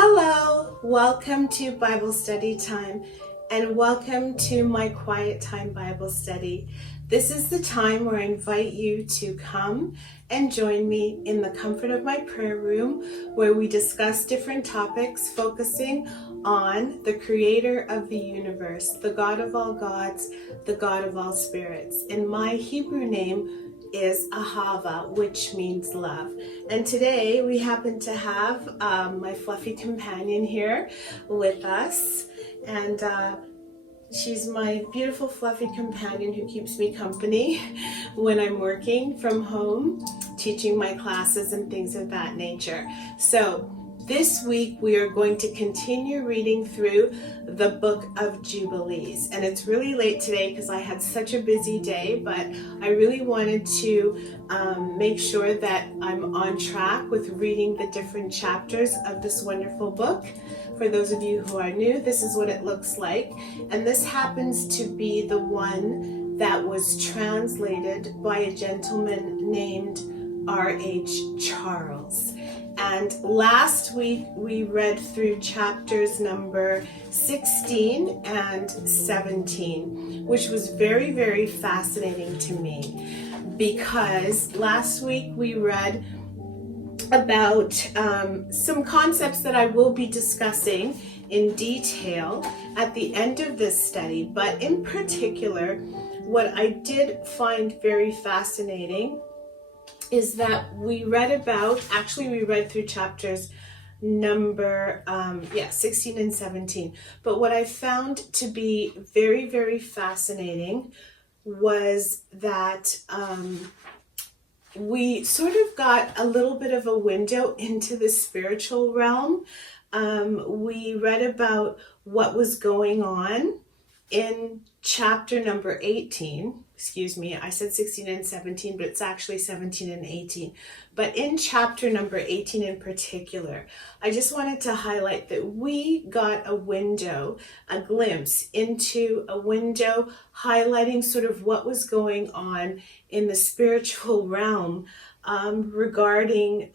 Hello, welcome to Bible study time and welcome to my quiet time Bible study. This is the time where I invite you to come and join me in the comfort of my prayer room where we discuss different topics focusing on the creator of the universe, the God of all gods, the God of all spirits. And my Hebrew name is Ahava, which means love. And today we happen to have my fluffy companion here with us, and she's my beautiful fluffy companion who keeps me company when I'm working from home, teaching my classes and things of that nature. So this week we are going to continue reading through the book of Jubilees. And it's really late today because I had such a busy day, but I really wanted to make sure that I'm on track with reading the different chapters of this wonderful book. For those of you who are new, this is what it looks like. And this happens to be the one that was translated by a gentleman named R.H. Charles. And last week we read through chapters number 16 and 17, which was very, very fascinating to me because last week we read about some concepts that I will be discussing in detail at the end of this study. But in particular, what I did find very fascinating is that we read through chapters number 16 and 17. But what I found to be very, very fascinating was that we sort of got a little bit of a window into the spiritual realm. We read about what was going on in chapter number 18. I said 16 and 17, but it's actually 17 and 18. But in chapter number 18 in particular, I just wanted to highlight that we got a glimpse into a window highlighting sort of what was going on in the spiritual realm regarding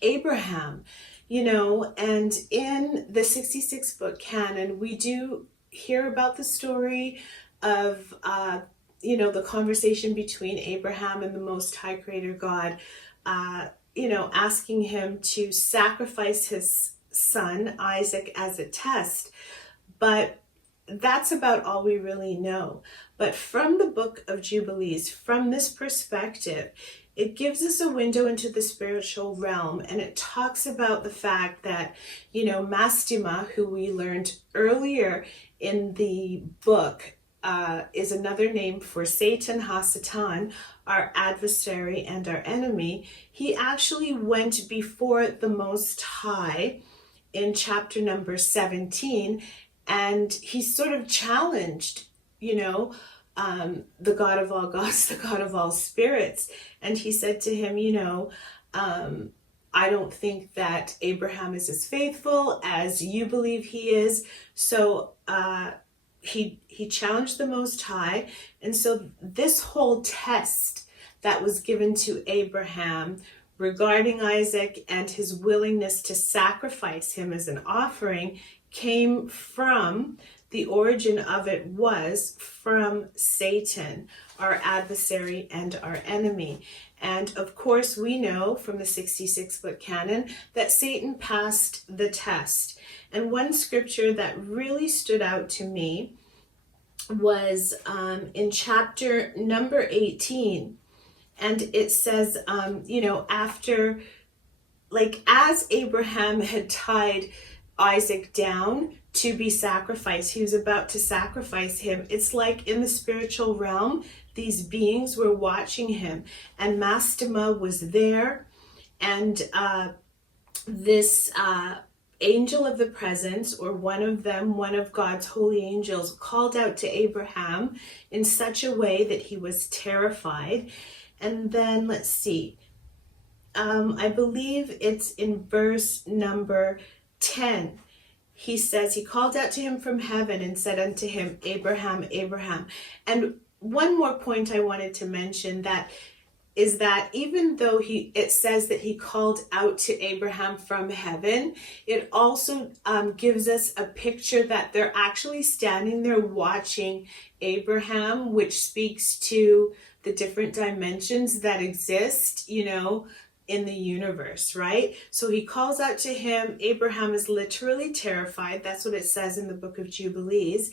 Abraham, and in the 66 book canon, we do hear about the story of the conversation between Abraham and the Most High Creator God, asking him to sacrifice his son Isaac as a test. But that's about all we really know. But from the book of Jubilees, from this perspective, it gives us a window into the spiritual realm, and it talks about the fact that, Mastema, who we learned earlier in the book, is another name for Satan, Hasatan, our adversary and our enemy. He actually went before the Most High in chapter number 17, and he sort of challenged, the God of all gods, the God of all spirits. And he said to him, I don't think that Abraham is as faithful as you believe he is. So he challenged the Most High. And so this whole test that was given to Abraham regarding Isaac and his willingness to sacrifice him as an offering came from, the origin of it was from Satan, our adversary and our enemy. And of course, we know from the 66 book canon that Satan passed the test. And one scripture that really stood out to me was in chapter number 18. And it says, after, as Abraham had tied Isaac down to be sacrificed, he was about to sacrifice him. It's like in the spiritual realm, these beings were watching him, and Mastema was there, and this angel of the presence, or one of God's holy angels, called out to Abraham in such a way that he was terrified. And then let's see, I believe it's in verse number 10. He says, he called out to him from heaven and said unto him, Abraham, Abraham. And one more point I wanted to mention, that is that even though it says that he called out to Abraham from heaven, it also gives us a picture that they're actually standing there watching Abraham, which speaks to the different dimensions that exist, in the universe, right? So he calls out to him. Abraham is literally terrified. That's what it says in the book of Jubilees.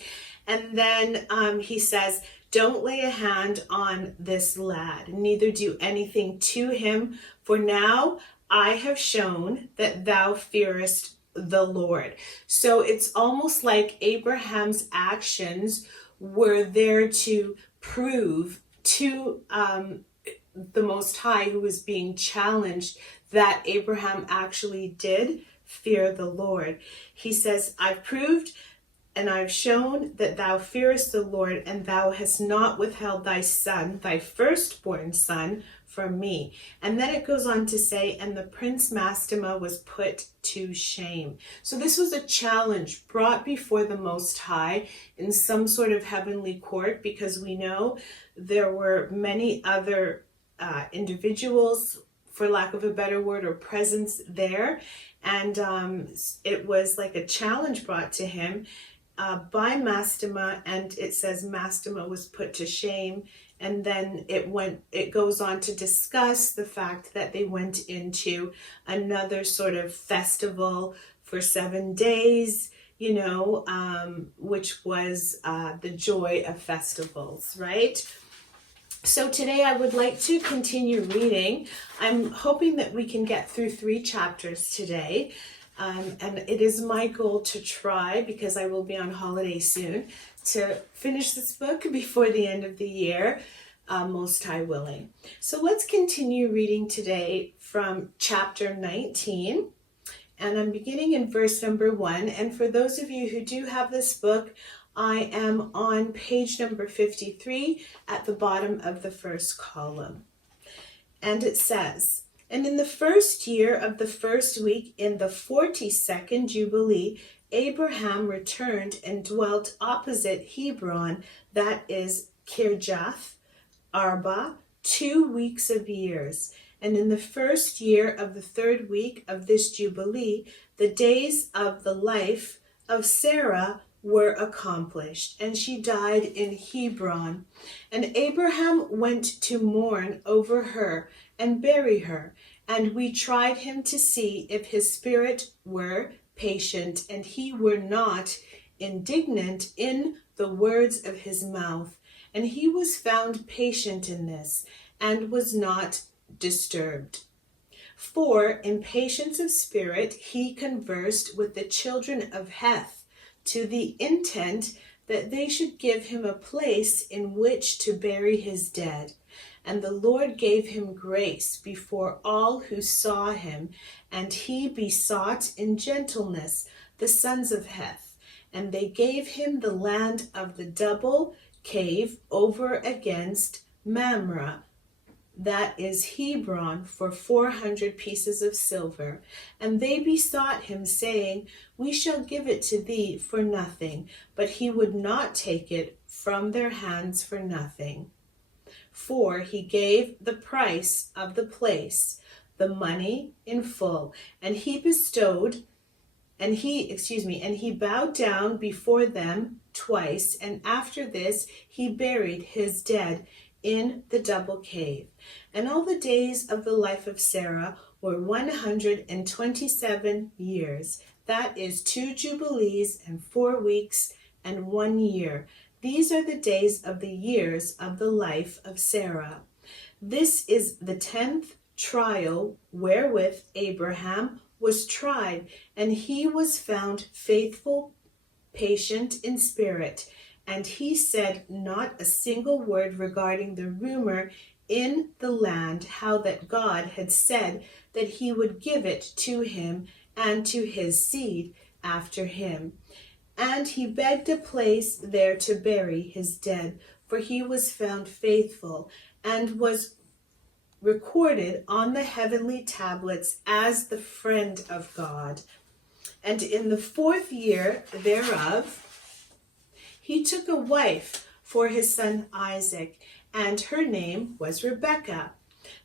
And then he says, don't lay a hand on this lad, neither do anything to him, for now I have shown that thou fearest the Lord. So it's almost like Abraham's actions were there to prove to the Most High, who was being challenged, that Abraham actually did fear the Lord. He says, I've proved and I've shown that thou fearest the Lord, and thou hast not withheld thy son, thy firstborn son, from me. And then it goes on to say, and the prince Mastema was put to shame. So this was a challenge brought before the Most High in some sort of heavenly court, because we know there were many other individuals, for lack of a better word, or presence there. And it was like a challenge brought to him by Mastema, and it says Mastema was put to shame. And then it goes on to discuss the fact that they went into another sort of festival for 7 days, which was the joy of festivals, right? So today I would like to continue reading. I'm hoping that we can get through 3 chapters today. And it is my goal to try, because I will be on holiday soon, to finish this book before the end of the year, Most High willing. So let's continue reading today from chapter 19. And I'm beginning in verse number 1. And for those of you who do have this book, I am on page number 53 at the bottom of the first column. And it says, and in the first year of the first week, in the 42nd Jubilee, Abraham returned and dwelt opposite Hebron, that is Kirjath Arba, 2 weeks of years. And in the first year of the 3rd week of this Jubilee, the days of the life of Sarah were accomplished, and she died in Hebron. And Abraham went to mourn over her and bury her. And we tried him to see if his spirit were patient, and he were not indignant in the words of his mouth. And he was found patient in this, and was not disturbed. For in patience of spirit he conversed with the children of Heth, to the intent that they should give him a place in which to bury his dead. And the Lord gave him grace before all who saw him, and he besought in gentleness the sons of Heth. And they gave him the land of the double cave over against Mamre, that is Hebron, for 400 pieces of silver. And they besought him, saying, we shall give it to thee for nothing. But he would not take it from their hands for nothing. For he gave the price of the place, the money in full, and he bowed down before them twice, and after this he buried his dead in the double cave. And all the days of the life of Sarah were 127 years. That is 2 Jubilees and 4 weeks and 1 year. These are the days of the years of the life of Sarah. This is the 10th trial wherewith Abraham was tried, and he was found faithful, patient in spirit. And he said not a single word regarding the rumor in the land, how that God had said that he would give it to him and to his seed after him. And he begged a place there to bury his dead, for he was found faithful, and was recorded on the heavenly tablets as the friend of God. And in the 4th year thereof, he took a wife for his son Isaac, and her name was Rebekah.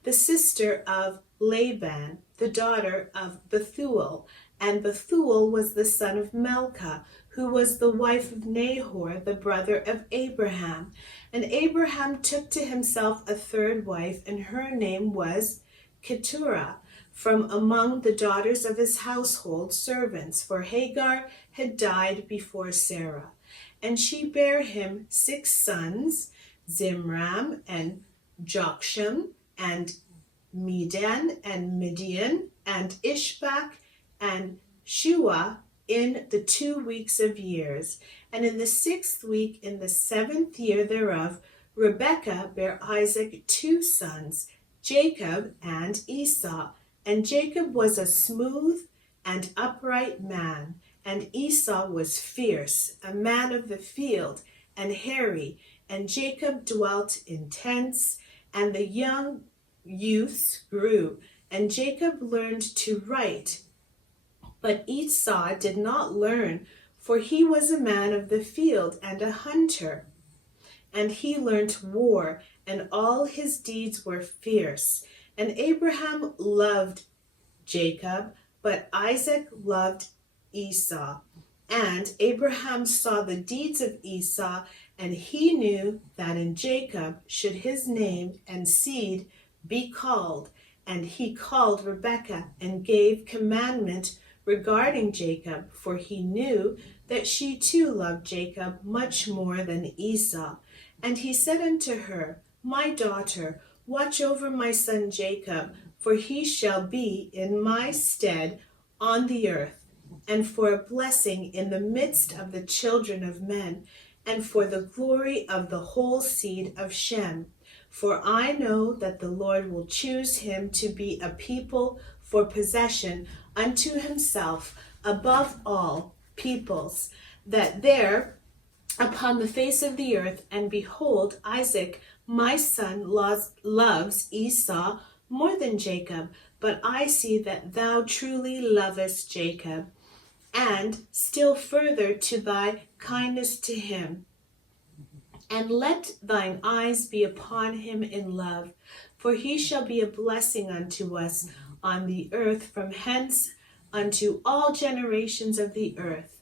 the sister of Laban, the daughter of Bethuel. And Bethuel was the son of Milcah, who was the wife of Nahor, the brother of Abraham. And Abraham took to himself a third wife, and her name was Keturah, from among the daughters of his household servants, for Hagar had died before Sarah. And she bare him 6 sons, Zimram, and Jokshan, and Medan, and Midian, and Ishbak, and Shua, in the 2 weeks of years. And in the 6th week, in the 7th year thereof, Rebekah bare Isaac 2 sons, Jacob and Esau. And Jacob was a smooth and upright man, and Esau was fierce, a man of the field, and hairy. And Jacob dwelt in tents, and the young youths grew. And Jacob learned to write, but Esau did not learn, for he was a man of the field and a hunter. And he learnt war, and all his deeds were fierce. And Abraham loved Jacob, but Isaac loved Esau. And Abraham saw the deeds of Esau, and he knew that in Jacob should his name and seed be called. And he called Rebekah and gave commandment regarding Jacob, for he knew that she too loved Jacob much more than Esau. And he said unto her, My daughter, watch over my son Jacob, for he shall be in my stead on the earth, and for a blessing in the midst of the children of men, and for the glory of the whole seed of Shem. For I know that the Lord will choose him to be a people for possession unto himself above all peoples, that there upon the face of the earth, and behold, Isaac my son loves Esau more than Jacob, but I see that thou truly lovest Jacob, and still further to thy kindness to him. And let thine eyes be upon him in love, for he shall be a blessing unto us on the earth from hence unto all generations of the earth.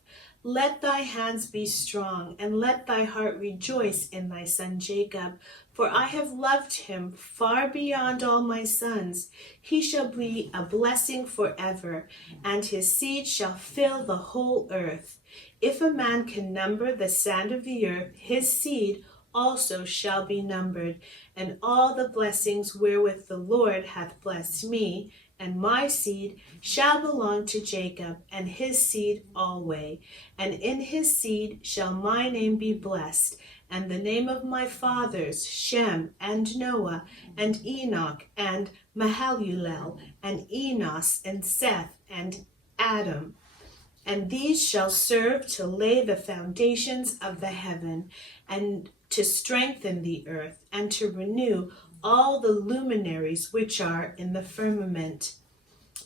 Let thy hands be strong, and let thy heart rejoice in thy son Jacob, for I have loved him far beyond all my sons. He shall be a blessing forever, and his seed shall fill the whole earth. If a man can number the sand of the earth, his seed also shall be numbered. And all the blessings wherewith the Lord hath blessed me, and my seed shall belong to Jacob, and his seed alway. And in his seed shall my name be blessed, and the name of my fathers, Shem, and Noah, and Enoch, and Mahalalel, and Enos, and Seth, and Adam. And these shall serve to lay the foundations of the heaven, and to strengthen the earth, and to renew all the luminaries which are in the firmament.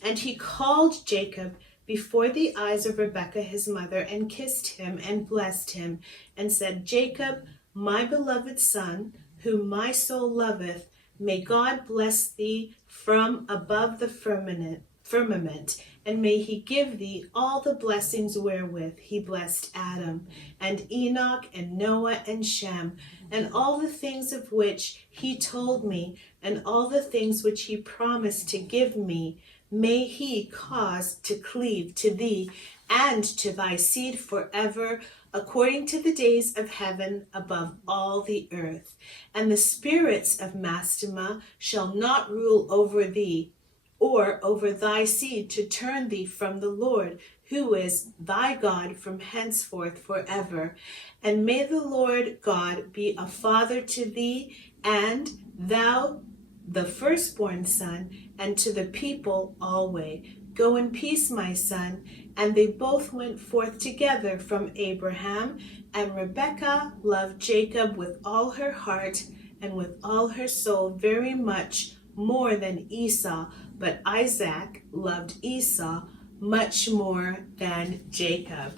And he called Jacob before the eyes of Rebekah his mother, and kissed him, and blessed him, and said, Jacob, my beloved son, whom my soul loveth, may God bless thee from above the firmament, and may he give thee all the blessings wherewith he blessed Adam, and Enoch, and Noah, and Shem, and all the things of which he told me, and all the things which he promised to give me, may he cause to cleave to thee and to thy seed forever, according to the days of heaven above all the earth. And the spirits of Mastema shall not rule over thee, or over thy seed, to turn thee from the Lord, who is thy God from henceforth forever. And may the Lord God be a father to thee, and thou the firstborn son, and to the people alway. Go in peace, my son. And they both went forth together from Abraham, and Rebekah loved Jacob with all her heart and with all her soul very much more than Esau, but Isaac loved Esau much more than Jacob.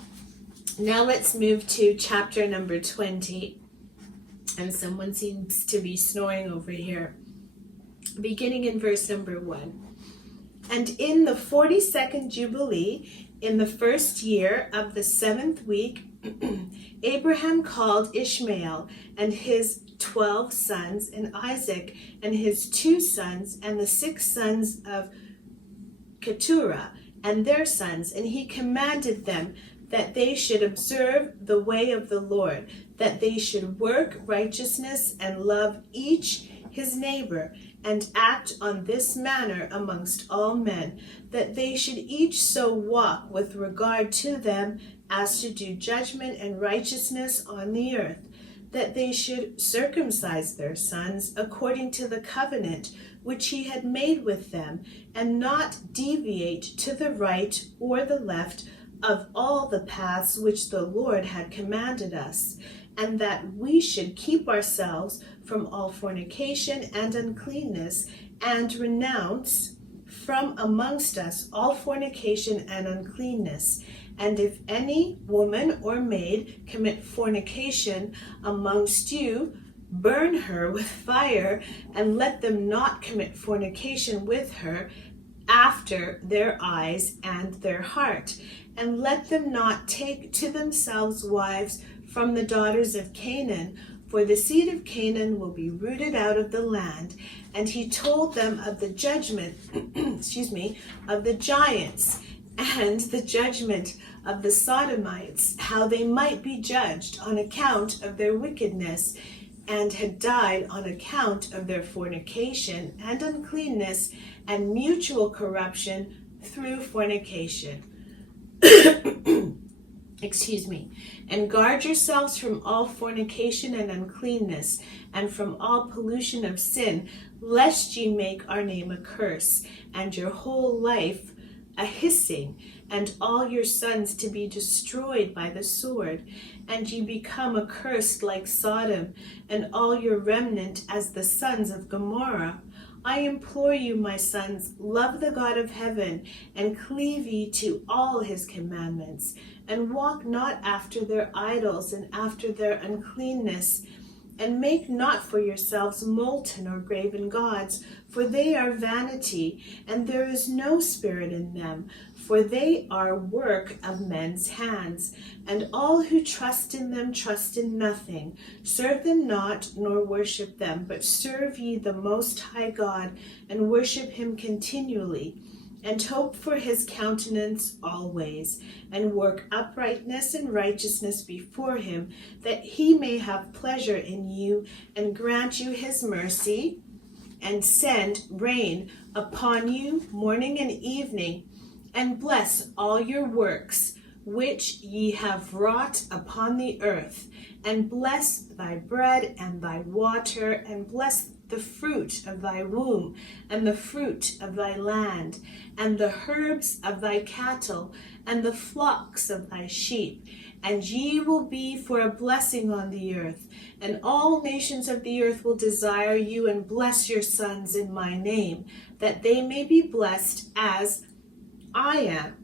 Now let's move to chapter number 20. And someone seems to be snoring over here. beginning in verse number 1. And in the 42nd Jubilee, in the first year of the 7th week, Abraham called Ishmael and his 12 sons, and Isaac and his 2 sons, and the 6 sons of Keturah and their sons, and he commanded them that they should observe the way of the Lord, that they should work righteousness and love each his neighbor, and act on this manner amongst all men, that they should each so walk with regard to them as to do judgment and righteousness on the earth, that they should circumcise their sons according to the covenant which he had made with them, and not deviate to the right or the left of all the paths which the Lord had commanded us, and that we should keep ourselves from all fornication and uncleanness, and renounce from amongst us all fornication and uncleanness. And if any woman or maid commit fornication amongst you, burn her with fire, and let them not commit fornication with her after their eyes and their heart. And let them not take to themselves wives from the daughters of Canaan, for the seed of Canaan will be rooted out of the land. And he told them of the judgment, of the giants, and the judgment of the Sodomites, how they might be judged on account of their wickedness, and had died on account of their fornication and uncleanness and mutual corruption through fornication. And guard yourselves from all fornication and uncleanness, and from all pollution of sin, lest ye make our name a curse, and your whole life a hissing, and all your sons to be destroyed by the sword, and ye become accursed like Sodom, and all your remnant as the sons of Gomorrah. I implore you, my sons, love the God of heaven, and cleave ye to all his commandments, and walk not after their idols and after their uncleanness, and make not for yourselves molten or graven gods, for they are vanity, and there is no spirit in them, for they are work of men's hands. And all who trust in them trust in nothing. Serve them not, nor worship them, but serve ye the Most High God, and worship him continually, and hope for his countenance always, and work uprightness and righteousness before him, that he may have pleasure in you, and grant you his mercy, and send rain upon you morning and evening, and bless all your works which ye have wrought upon the earth, and bless thy bread and thy water, and bless the fruit of thy womb, and the fruit of thy land, and the herbs of thy cattle, and the flocks of thy sheep. And ye will be for a blessing on the earth, and all nations of the earth will desire you, and bless your sons in my name, that they may be blessed as I am.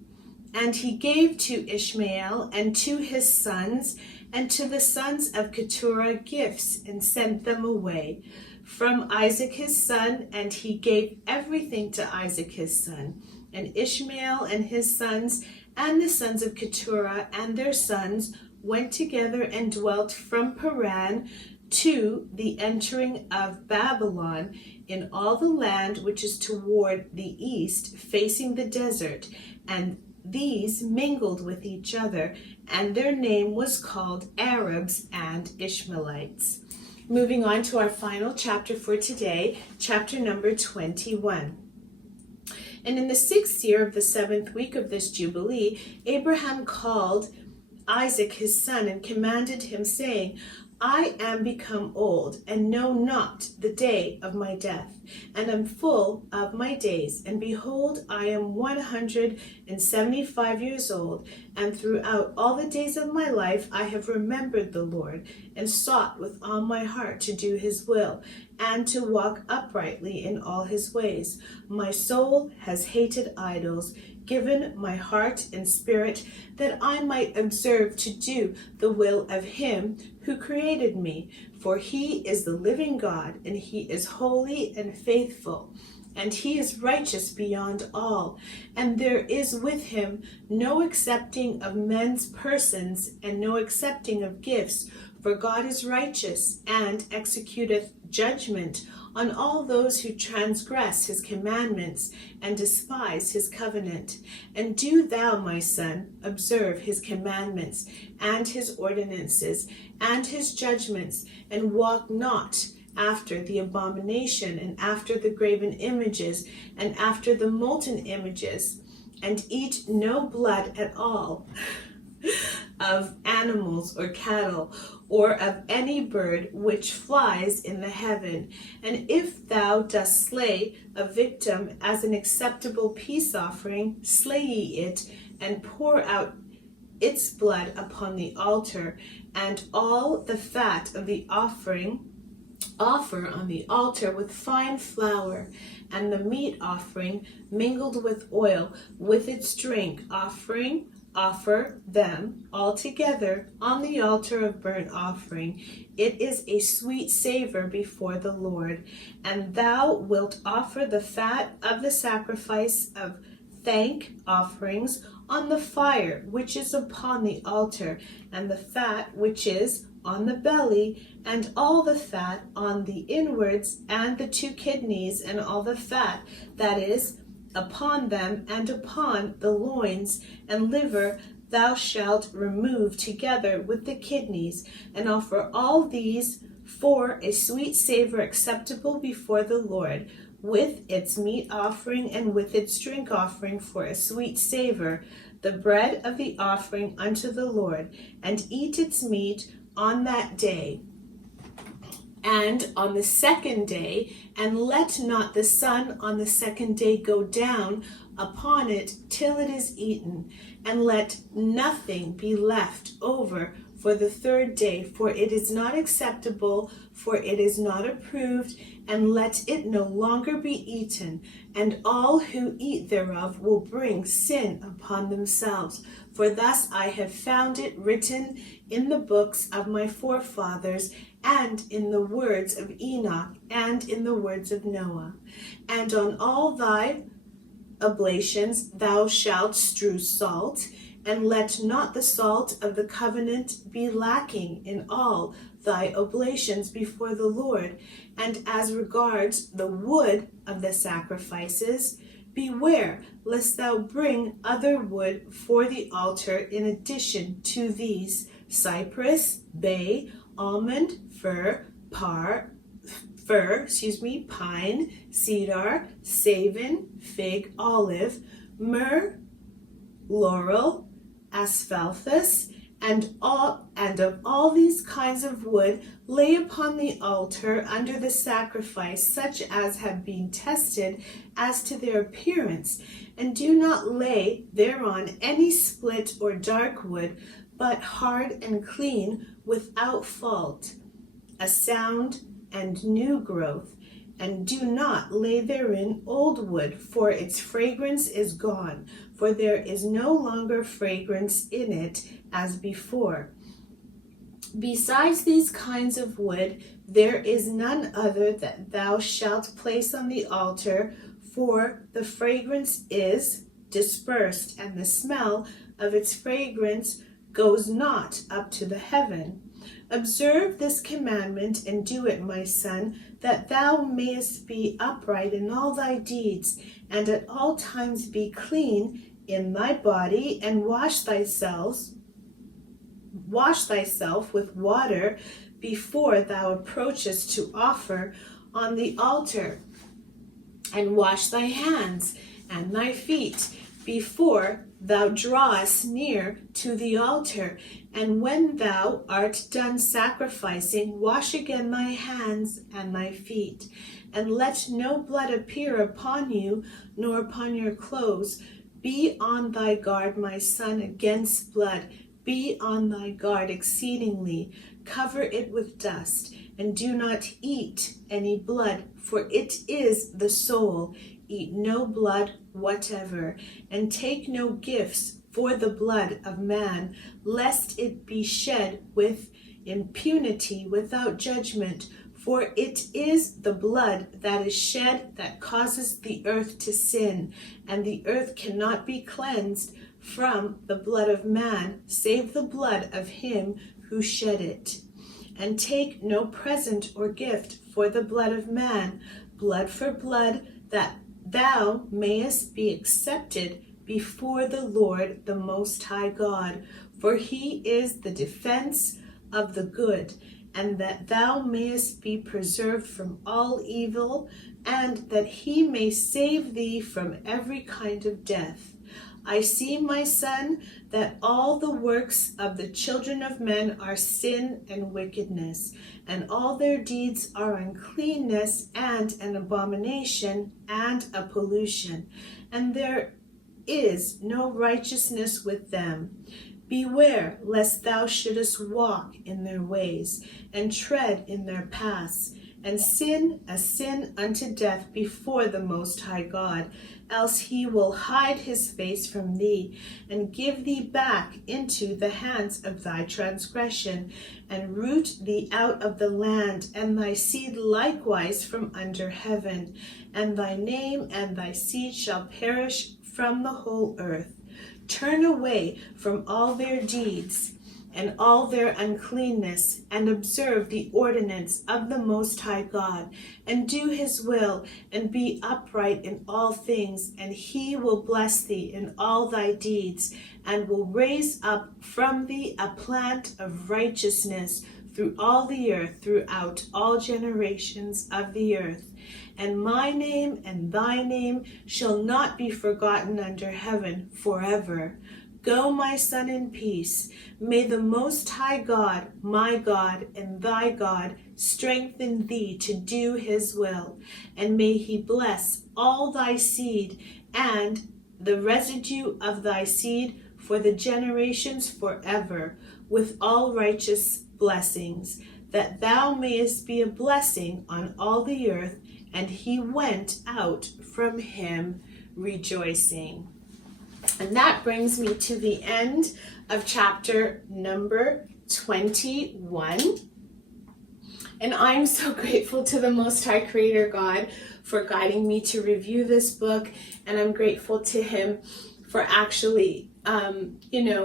And he gave to Ishmael and to his sons and to the sons of Keturah gifts, and sent them away from Isaac his son, and he gave everything to Isaac his son. And Ishmael and his sons and the sons of Keturah and their sons went together and dwelt from Paran to the entering of Babylon in all the land which is toward the east, facing the desert. And these mingled with each other, and their name was called Arabs and Ishmaelites. Moving on to our final chapter for today, chapter number 21. And in the 6th year of the 7th week of this Jubilee, Abraham called Isaac his son, and commanded him, saying, I am become old, and know not the day of my death, and am full of my days. And behold, I am 175 years old, and throughout all the days of my life I have remembered the Lord, and sought with all my heart to do his will, and to walk uprightly in all his ways. My soul has hated idols, given my heart and spirit, that I might observe to do the will of him who created me. For he is the living God, and he is holy and faithful, and he is righteous beyond all. And there is with him no accepting of men's persons, and no accepting of gifts. For God is righteous, and executeth judgment on all those who transgress his commandments and despise his covenant. And do thou, my son, observe his commandments and his ordinances and his judgments, and walk not after the abomination, and after the graven images, and after the molten images, and eat no blood at all of animals or cattle, or of any bird which flies in the heaven. And if thou dost slay a victim as an acceptable peace offering, slay ye it, and pour out its blood upon the altar. And all the fat of the offering offer on the altar with fine flour, and the meat offering mingled with oil with its drink offering, offer them all together on the altar of burnt offering. It is a sweet savor before the Lord. And thou wilt offer the fat of the sacrifice of thank offerings on the fire which is upon the altar, and the fat which is on the belly, and all the fat on the inwards, and the 2 kidneys, and all the fat that is upon them, and upon the loins and liver thou shalt remove together with the kidneys, and offer all these for a sweet savor acceptable before the Lord, with its meat offering and with its drink offering for a sweet savor, the bread of the offering unto the Lord, and eat its meat on that day and on the second day, and let not the sun on the second day go down upon it till it is eaten, and let nothing be left over for the third day, for it is not acceptable, for it is not approved, and let it no longer be eaten, and all who eat thereof will bring sin upon themselves. For thus I have found it written in the books of my forefathers, and in the words of Enoch, and in the words of Noah. And on all thy oblations thou shalt strew salt, and let not the salt of the covenant be lacking in all thy oblations before the Lord. And as regards the wood of the sacrifices, beware lest thou bring other wood for the altar in addition to these: cypress, bay, almond, pine, cedar, savin, fig, olive, myrrh, laurel, asphalthus, and of all these kinds of wood lay upon the altar under the sacrifice, such as have been tested as to their appearance. And do not lay thereon any split or dark wood, but hard and clean, without fault, a sound and new growth. And do not lay therein old wood, for its fragrance is gone, for there is no longer fragrance in it as before. Besides these kinds of wood, there is none other that thou shalt place on the altar, for the fragrance is dispersed, and the smell of its fragrance goes not up to the heaven. Observe this commandment and do it, my son, that thou mayest be upright in all thy deeds, and at all times be clean in thy body, and wash thyself with water before thou approachest to offer on the altar, and wash thy hands and thy feet before thou drawest near to the altar. And when thou art done sacrificing, wash again thy hands and thy feet. And let no blood appear upon you, nor upon your clothes. Be on thy guard, my son, against blood. Be on thy guard exceedingly. Cover it with dust, and do not eat any blood, for it is the soul. Eat no blood whatever, and take no gifts for the blood of man, lest it be shed with impunity without judgment. For it is the blood that is shed that causes the earth to sin, and the earth cannot be cleansed from the blood of man, save the blood of him who shed it. And take no present or gift for the blood of man, blood for blood, that thou mayest be accepted before the Lord, the Most High God. For he is the defense of the good, and that thou mayest be preserved from all evil, and that he may save thee from every kind of death. I see, my son, that all the works of the children of men are sin and wickedness, and all their deeds are uncleanness and an abomination and a pollution, and there is no righteousness with them. Beware lest thou shouldest walk in their ways, and tread in their paths, and sin a sin unto death before the Most High God. Else he will hide his face from thee, and give thee back into the hands of thy transgression, and root thee out of the land, and thy seed likewise from under heaven. And thy name and thy seed shall perish from the whole earth. Turn away from all their deeds and all their uncleanness, and observe the ordinance of the Most High God, and do his will, and be upright in all things, and he will bless thee in all thy deeds, and will raise up from thee a plant of righteousness through all the earth, throughout all generations of the earth. And my name and thy name shall not be forgotten under heaven forever. Go, my son, in peace. May the Most High God, my God and thy God, strengthen thee to do his will, and may he bless all thy seed and the residue of thy seed for the generations forever, with all righteous blessings, that thou mayest be a blessing on all the earth. And he went out from him rejoicing. And that brings me to the end of chapter number 21. And I'm so grateful to the Most High Creator God for guiding me to review this book. And I'm grateful to him for actually,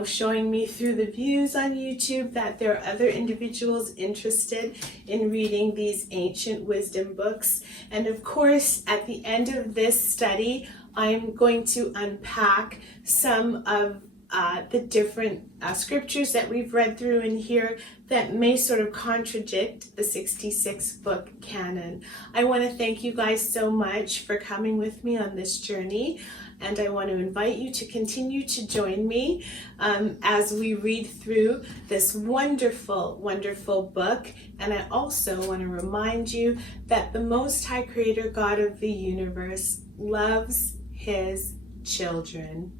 showing me through the views on YouTube that there are other individuals interested in reading these ancient wisdom books. And of course, at the end of this study, I'm going to unpack some of the different scriptures that we've read through in here that may sort of contradict the 66 book canon. I want to thank you guys so much for coming with me on this journey, and I want to invite you to continue to join me as we read through this wonderful, wonderful book. And I also want to remind you that the Most High Creator God of the universe loves his children.